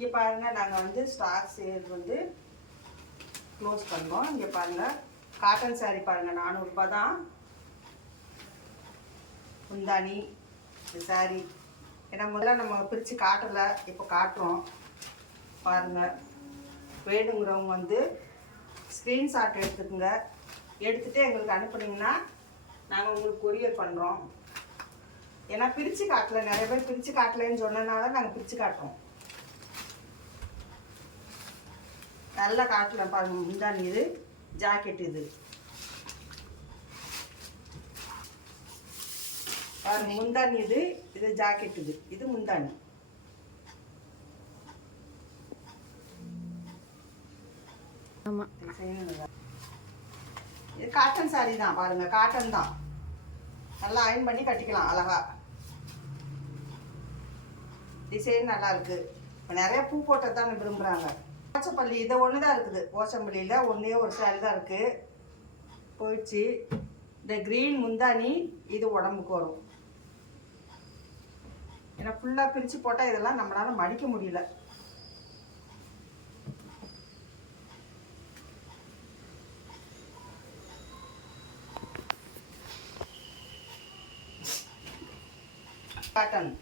இங்கே பாருங்கள், நாங்கள் வந்து ஸ்டாக் சேல் வந்து க்ளோஸ் பண்ணுறோம். இங்கே பாருங்கள், காட்டன் சாரீ பாருங்கள், 400 ரூபாய் தான். முந்தானி இந்த சாரீ. ஏன்னா முதல்ல நம்ம பிரித்து காட்டலை, இப்போ காட்டுறோம் பாருங்கள். வேணுங்கிறவங்க வந்து ஸ்க்ரீன்ஷாட் எடுத்துக்கோங்க. எடுத்துகிட்டு எங்களுக்கு அனுப்புனீங்கன்னா நாங்கள் உங்களுக்கு கொரியர் பண்ணுறோம். ஏன்னா பிரித்து காட்டலை, நிறைய பேர் பிரித்து காட்டலைன்னு சொன்னதுனால நாங்கள் பிரித்து காட்டுறோம். நல்லா காட்டலாம் பாருங்கள். முந்தானி இது, ஜாக்கெட் இது பாருங்கள். முந்தானி இது, இது ஜாக்கெட் இது, இது முந்தானி. ஆமாம், இது காட்டன் சாரீ தான் பாருங்கள். காட்டன் தான், நல்லா அயன் பண்ணி கட்டிக்கலாம் அழகா. டிசைன் நல்லா இருக்கு. இப்போ நிறைய பூ போட்டது தான் விரும்புகிறாங்க. போச்சப்பள்ளி இதை ஒன்று தான் இருக்குது. போச்சம்பள்ளியில் ஒன்றே ஒரு சாரி தான் இருக்குது, போயிடுச்சு. இந்த க்ரீன் முந்தானி இது உடம்புக்கு வரும். ஏன்னா ஃபுல்லாக பிரித்து போட்டால் இதெல்லாம் நம்மளால் மடிக்க முடியல. காட்டன்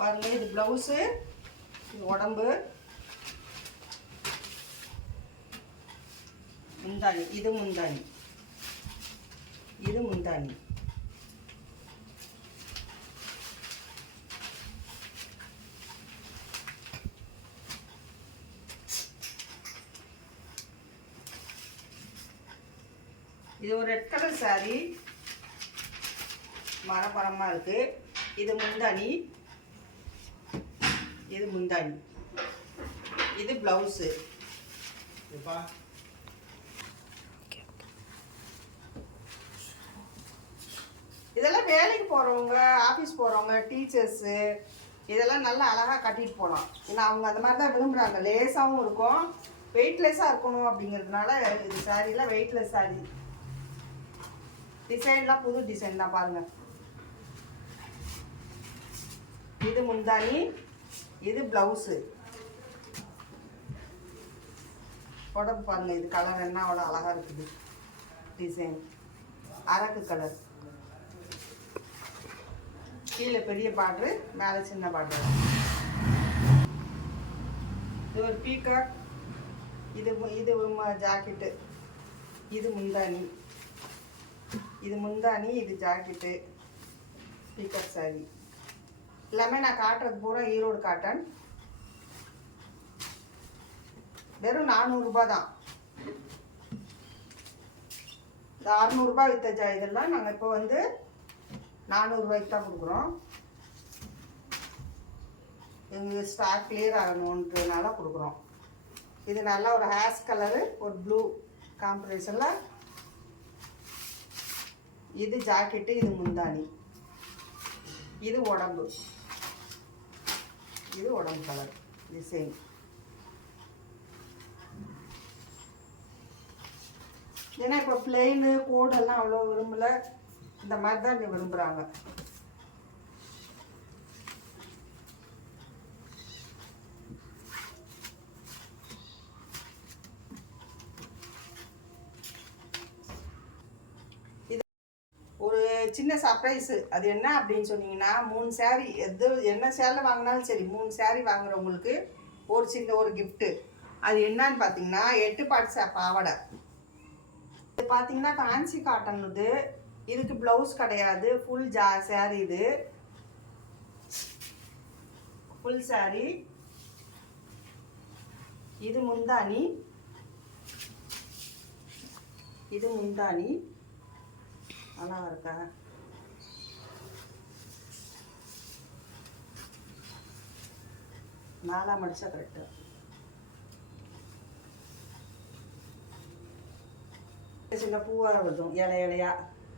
பாருங்க. இது ப்ளவுஸு, இது உடம்பு, முந்தானி இது முந்தானி, இது முந்தானி. இது ஒரு ரெட் கலர் சாரீ, மரபரமாக இருக்குது. இது முந்தானி, இது முந்தானி, இது ப்ளவுஸு. இதெல்லாம் வேலைக்கு போகிறவங்க, ஆஃபீஸ் போகிறவங்க, டீச்சர்ஸு இதெல்லாம் நல்லா அழகாக கட்டிட்டு போகலாம். ஏன்னா அவங்க அந்த மாதிரி தான் விரும்புகிறாங்க. லேஸாகவும் இருக்கும், வெயிட்லெஸ்ஸாக இருக்கணும் அப்படிங்கிறதுனால இது சாரீலாம் வெயிட்லெஸ் சாரீ. டிசைன்லாம் புது டிசைன் தான் பாருங்கள். இது முந்தானி, இது ப்ளவுஸு. உடம்பு பாருங்கள். இது கலர் என்ன அவ்வளோ அழகாக இருக்குது. டிசைன் அரக்கு கலர், கீழே பெரிய பார்டரு, மேலே சின்ன பார்டரு. இது ஒரு பீகாக். இது இது ஜாக்கெட்டு, இது முந்தானி, இது முந்தானி, இது ஜாக்கெட்டு. பீகாக் சாரி எல்லாமே நான் காட்டுறது பூரா ஈரோடு காட்டன். வெறும் 400 ரூபாய் தான். இந்த 600 ரூபாய் வித்த இதெல்லாம் நாங்கள் இப்போ வந்து 400 ரூபாய்க்கு தான் கொடுக்குறோம். எங்களுக்கு ஸ்டாக் கிளியர் ஆகணுன்றதுனால கொடுக்குறோம். இது நல்லா ஒரு ஹேஷ் கலரு, ஒரு ப்ளூ காம்பினேஷனில். இது ஜாக்கெட்டு, இது முந்தானி, இது உடம்பு, இது உடம்பு கலர் டிசைன். ஏன்னா இப்போ பிளெயின் கோடெல்லாம் அவ்வளோ விரும்பலை, இந்த மாதிரி தான் இங்கே விரும்புகிறாங்க. இது ஒரு சின்ன சர்ப்ரைஸு. அது என்ன அப்படின்னு சொன்னீங்கன்னா, 3 சாரீ எது என்ன சேலை வாங்கினாலும் சரி, 3 சாரீ வாங்குறவங்களுக்கு ஒரு சின்ன ஒரு கிஃப்ட்டு. அது என்னன்னு பார்த்தீங்கன்னா, 8 பாட்டு பாவாடை. இது பார்த்தீங்கன்னா ஃபேன்சி காட்டன். இதுக்கு ப்ளவுஸ் கிடையாது, ஃபுல் சாரீ. இது ஃபுல் சாரீ. இது முந்தானி, இது முந்தானி. நல்லா இருக்கா? நாலா மடிச்சா கரெக்டு. சின்ன பூவாக வருதும் இலை இலையா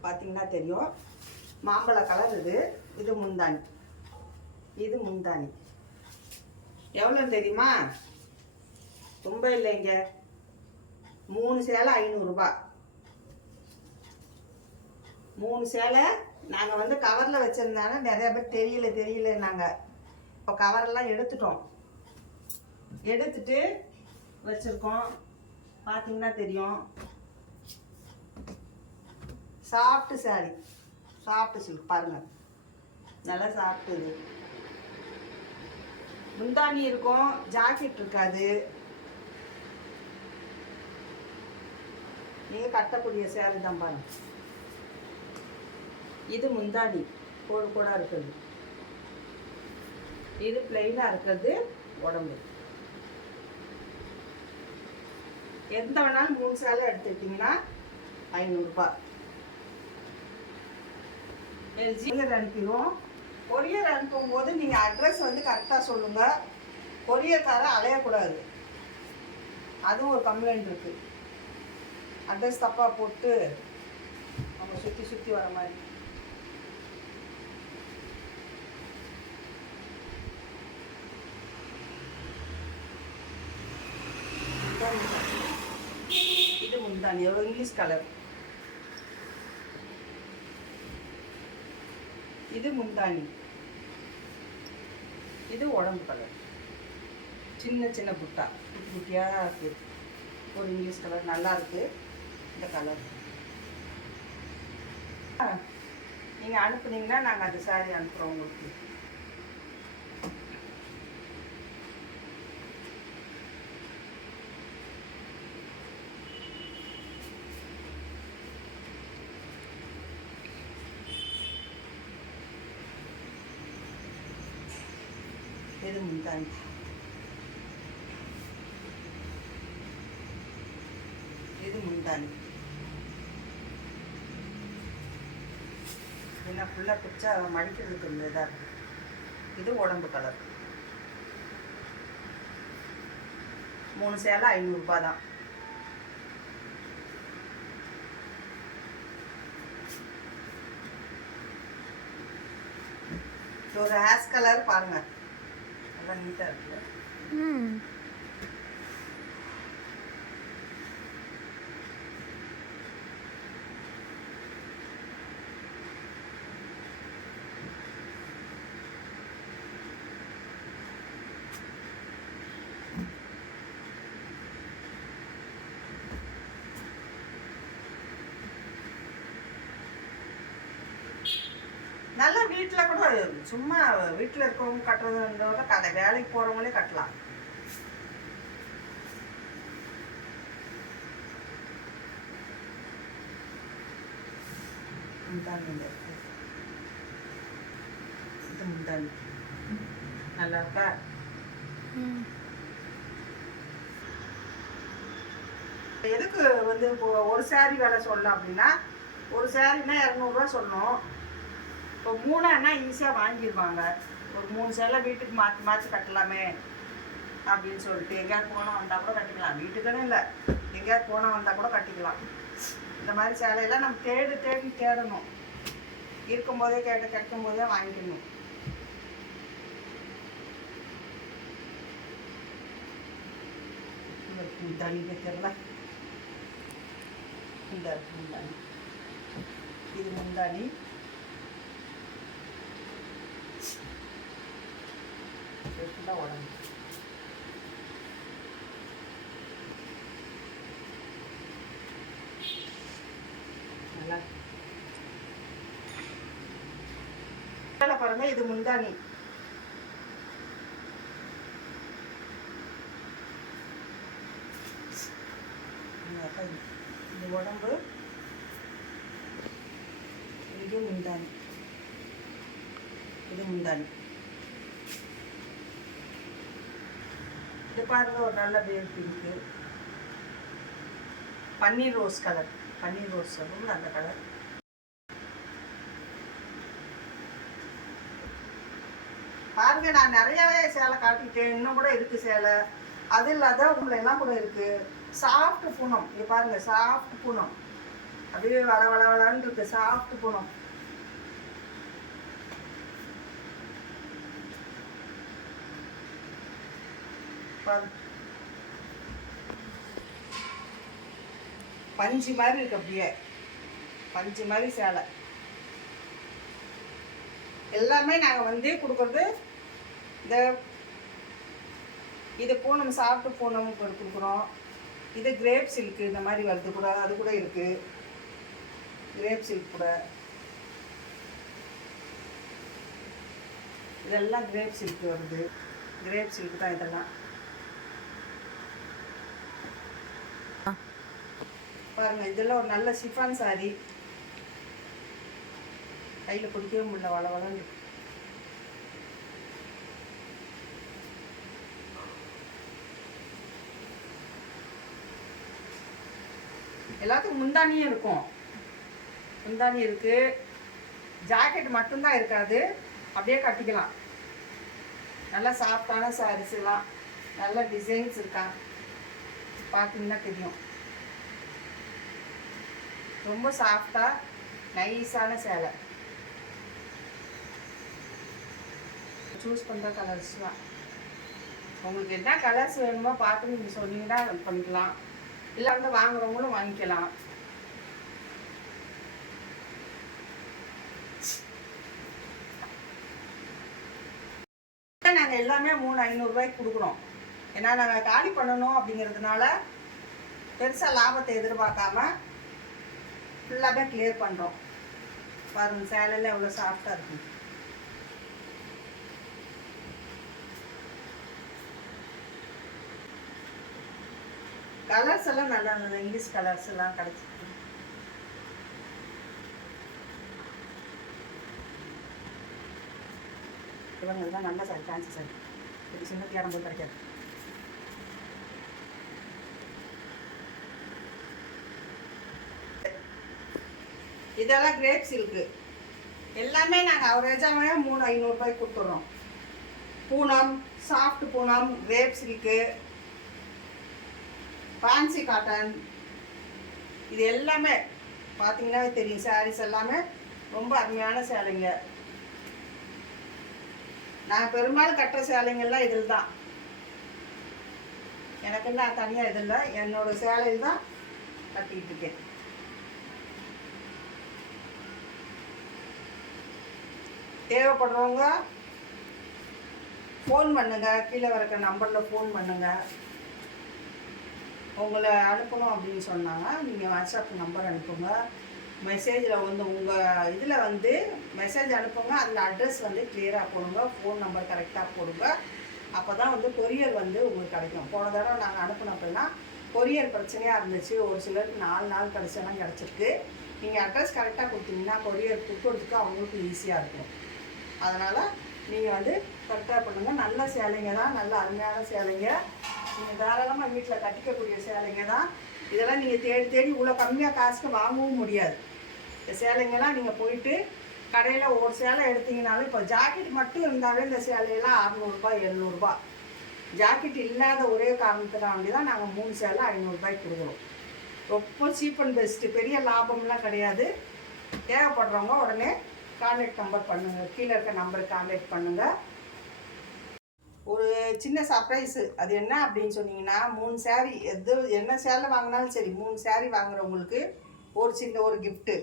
பார்த்தீங்கன்னா தெரியும். மாம்பழ கலர் இது. இது முந்தானி, இது முந்தானி. எவ்வளோ தெரியுமா? ரொம்ப இல்லைங்க, 3 சேலை 500 ரூபாய். 3 சேலை நாங்கள் வந்து கவரில் வச்சுருந்தால நிறைய பேர் தெரியல நாங்கள் இப்போ கவரெல்லாம் எடுத்துட்டோம். எடுத்துட்டு வச்சுருக்கோம். பார்த்தீங்கன்னா தெரியும். சாஃப்ட் சாரி, சாஃப்ட் சில்க் பாருங்கள், நல்லா சாப்பிட்டுது. முந்தானி இருக்கும், ஜாக்கெட் இருக்காது. நீங்கள் கட்டக்கூடிய சேரீ தான் பாருங்க. இது முந்தானி கோடு கோடாக இருக்குது. இது பிளெயினாக இருக்கிறது உடம்பு. எந்த வேணாலும் 3 சேலை எடுத்துக்கிட்டிங்கன்னா 500 ரூபாய். கொரியர் அனுப்பிடுவோம். கொரியர் அனுப்பும்போது நீங்கள் அட்ரஸ் வந்து கரெக்டாக சொல்லுங்கள். கொரியர்கார அலையக்கூடாது, அதுவும் ஒரு கம்ப்ளைண்ட் இருக்குது. அட்ரஸ் தப்பாக போட்டு அவங்க சுற்றி சுற்றி வர மாதிரி. இது முந்தானி, எவ்வளோ இங்கிலீஷ் கலர். இது முந்தானி, இது உடம்பு கலர். சின்ன சின்ன புட்டா குட்டி குட்டியாக இருக்குது. ஒரு இங்கிலீஷ் கலர் நல்லா இருக்குது. இந்த கலர் நீங்கள் அனுப்புனீங்கன்னா நாங்கள் அந்த சாரி அனுப்புகிறோம் உங்களுக்கு. இது முந்தானி, இது முந்தானி. என்ன ஃபுல்லாக பிடிச்சா மடிக்கிறதுக்கு இதாக இருக்குது. இது உடம்பு கலர். 3 சேலை 500 ரூபாய் தான். ஒரு ஹேஸ் கலர் பாருங்க, நல்லா நீட்டாக இருக்குது. நல்லா வீட்டில் கூட சும்மா வீட்டில் இருக்கவங்க கட்டுறதுன்றத கடை வேலைக்கு போகிறவங்களே கட்டலாம். முந்தானி இது முந்தானி நல்லா இருக்கா? எதுக்கு வந்து இப்போ ஒரு சாரி வேலை சொல்லலாம் அப்படின்னா, ஒரு சாரின்னா 200 ரூபா சொல்லணும். இப்போ 3 ஈஸியாக வாங்கிடுவாங்க. ஒரு 3 சேலை வீட்டுக்கு மாற்றி மாற்றி கட்டலாமே அப்படின்னு சொல்லிட்டு எங்கேயாவது போனால் வந்தால் கூட கட்டிக்கலாம். வீட்டுக்குன்னு இல்லை, எங்கேயாவது போனால் வந்தால் கூட கட்டிக்கலாம். இந்த மாதிரி சேலையெல்லாம் நம்ம தேடணும். இருக்கும்போதே கிடைக்கும் போதே வாங்கிக்கணும். முந்தானி தெரியல, இந்த முந்தானி, இது முந்தானி. உடம்பு நல்லா பாருங்க. இது முந்தானி, இது உடம்பு, இது முந்தானி, இது முந்தானி. இது பாருங்க, ஒரு நல்ல பேர் பிங்க்கு, பன்னீர் ரோஸ் கலர். பன்னீர் ரோஸ் சொல்லுவோம் அந்த கலர். பாருங்க, நான் நிறையவே சேலை காட்டிட்டேன். இன்னும் கூட இருக்கு சேலை. அது இல்லாத உங்களை எல்லாம் கூட இருக்கு. சாஃப்ட் பூனம், இங்க பாருங்க, சாஃப்ட் பூனம். அப்படியே வளவளன்னு இருக்கு, சாஃப்ட் பூனம். பஞ்சு மாதிரி இருக்கு, அப்படியே பஞ்சு மாதிரி சேலை. எல்லாமே நாங்கள் வந்து கொடுக்குறது இந்த இது பூனம் சாஃப்ட் பூனம் கொடுக்குறோம். இது கிரேப் சில்க்கு இந்த மாதிரி வருது கூட, அது கூட இருக்குது. கிரேப் சில்க் கூட இதெல்லாம் கிரேப் சில்க் வருது. கிரேப் சில்க் தான் இதெல்லாம். பாருங்க, இதெல்லாம் ஒரு நல்ல சிஃபான் சாரி. கையில் பிடிக்கவே முடியல, வள வளன்னு. எல்லாத்துக்கும் முந்தானியும் இருக்கும். முந்தானி இருக்குது. ஜாக்கெட் மட்டும்தான் இருக்காது, அப்படியே கட்டிக்கலாம். நல்லா சாஃப்டான சாரீஸ் எல்லாம் நல்ல டிசைன்ஸ் இருக்கா, பார்த்தீங்கன்னா தெரியும். ரொம்ப சாஃப்டாக நைஸான சேலை. சூஸ் பண்ணுற கலர்ஸ்லாம் உங்களுக்கு என்ன கலர்ஸ் வேணுமோ பார்த்து நீங்கள் சொன்னீங்கன்னா பண்ணிக்கலாம். இல்லை வந்து வாங்குறவங்களும் வாங்கிக்கலாம். நாங்கள் எல்லாமே 3,500 கொடுக்குறோம். ஏன்னா நாங்கள் காலி பண்ணணும் அப்படிங்கிறதுனால பெருசாக லாபத்தை எதிர்பார்க்காம ஃபுல்லாகவே கிளியர் பண்ணுறோம். பாருங்கள், சேலையில் எவ்வளோ சாஃப்டாக இருக்கும். கலர்ஸ் எல்லாம் நல்லா நல்ல இங்கிலீஷ் கலர்ஸ் எல்லாம் கிடச்சிருக்கு. இவங்க தான் நல்ல சாரி, ஃபேன்சி சாரி. இது சின்ன கிளாடம் போய் கிடைக்காது. இதெல்லாம் கிரேப் சில்க்கு. எல்லாமே நாங்கள் அவரேஜாகவே 3,500 கொடுத்துட்றோம். Poonam, soft Poonam, crepe silk, fancy cotton, இது எல்லாமே பார்த்தீங்கன்னா தெரியும். சாரீஸ் எல்லாமே ரொம்ப அருமையான சேலைங்க. நான் பெரும்பாலும் கட்டுற சேலைங்கள்லாம் இதில் தான். எனக்கு நான் தனியாக இது இல்லை, என்னோட சேலையில் தான் கட்டிக்கிட்டு இருக்கேன். தேவைப்படுறவங்க ஃபோன் பண்ணுங்கள். கீழே வரக்க நம்பரில் ஃபோன் பண்ணுங்கள். உங்களை அனுப்பணும் அப்படின்னு சொன்னாங்க. நீங்கள் வாட்ஸ்அப் நம்பர் அனுப்புங்க. மெசேஜில் வந்து உங்கள் இதில் வந்து மெசேஜ் அனுப்புங்க. அதில் அட்ரஸ் வந்து கிளியராக போடுங்க. ஃபோன் நம்பர் கரெக்டாக போடுங்க. அப்போ தான் வந்து கொரியர் வந்து உங்களுக்கு கிடைக்கும். போன தடவை நாங்கள் அனுப்பினப்பென்னா கொரியர் பிரச்சனையாக இருந்துச்சு. ஒரு சிலருக்கு 4 நாள் கழிச்செல்லாம் கிடச்சிருக்கு. நீங்கள் அட்ரஸ் கரெக்டாக கொடுத்தீங்கன்னா கொரியர் கொடுக்கறதுக்கு அவங்களுக்கு ஈஸியாக இருக்கும். அதனால் நீங்கள் வந்து கரெக்டாக பண்ணுங்கள். நல்ல சேலைங்க தான், நல்ல அருமையான சேலைங்க. நீங்கள் தாராளமாக வீட்டில் கட்டிக்கக்கூடிய சேலைங்க தான். இதெல்லாம் நீங்கள் தேடி தேடி இவ்வளோ கம்மியாக காசுக்கு வாங்கவும் முடியாது. இந்த சேலைங்கெல்லாம் நீங்கள் போயிட்டு கடையில் ஒரு சேலை எடுத்தீங்கனாலும், இப்போ ஜாக்கெட் மட்டும் இருந்தாலே இந்த சேலையெல்லாம் 600 700. ஜாக்கெட் இல்லாத ஒரே காரணத்துக்காக வேண்டி தான் நாங்கள் 3 சேலை 500 கொடுக்குறோம். ரொம்ப சீப் அண்ட் பெஸ்ட்டு. பெரிய லாபம்லாம் கிடையாது. தேவைப்படுறவங்க உடனே கான்டாக்ட் நம்பர் பண்ணுங்கள். கீழே இருக்க நம்பருக்கு கான்டாக்ட் பண்ணுங்கள். ஒரு சின்ன சர்ப்ரைஸு. அது என்ன அப்படின்னு சொன்னீங்கன்னா, 3 சேரீ என்ன சேலை வாங்கினாலும் சரி, 3 சேரீ வாங்குறவங்களுக்கு ஒரு சின்ன ஒரு கிஃப்ட்டு.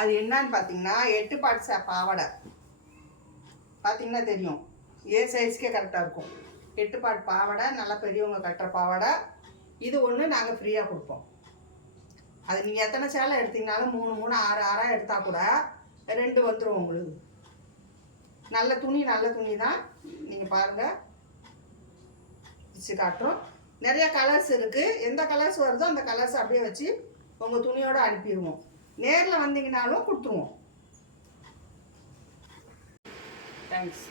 அது என்னன்னு பார்த்தீங்கன்னா, 8 பாட் பாவாடை. பார்த்தீங்கன்னா தெரியும், சைஸ்க்கே கரெக்டாக இருக்கும். 8 பாட் பாவாடை, நல்லா பெரியவங்க கட்டுற பாவாடை. இது ஒன்று நாங்கள் ஃப்ரீயாக கொடுப்போம். அது நீங்கள் எத்தனை சேலை எடுத்தீங்கனாலும் 3 3 6 6 எடுத்தால் கூட 2 வந்துடும் உங்களுக்கு. நல்ல துணி தான். நீங்கள் பாருங்கள், வச்சு காட்டுறோம். நிறைய கலர்ஸ் இருக்குது. எந்த கலர்ஸ் வருதோ அந்த கலர்ஸ் அப்படியே வச்சு உங்கள் துணியோடு அனுப்பிடுவோம். நேரில் வந்தீங்கனாலும் கொடுத்துருவோம். தேங்க்ஸ்.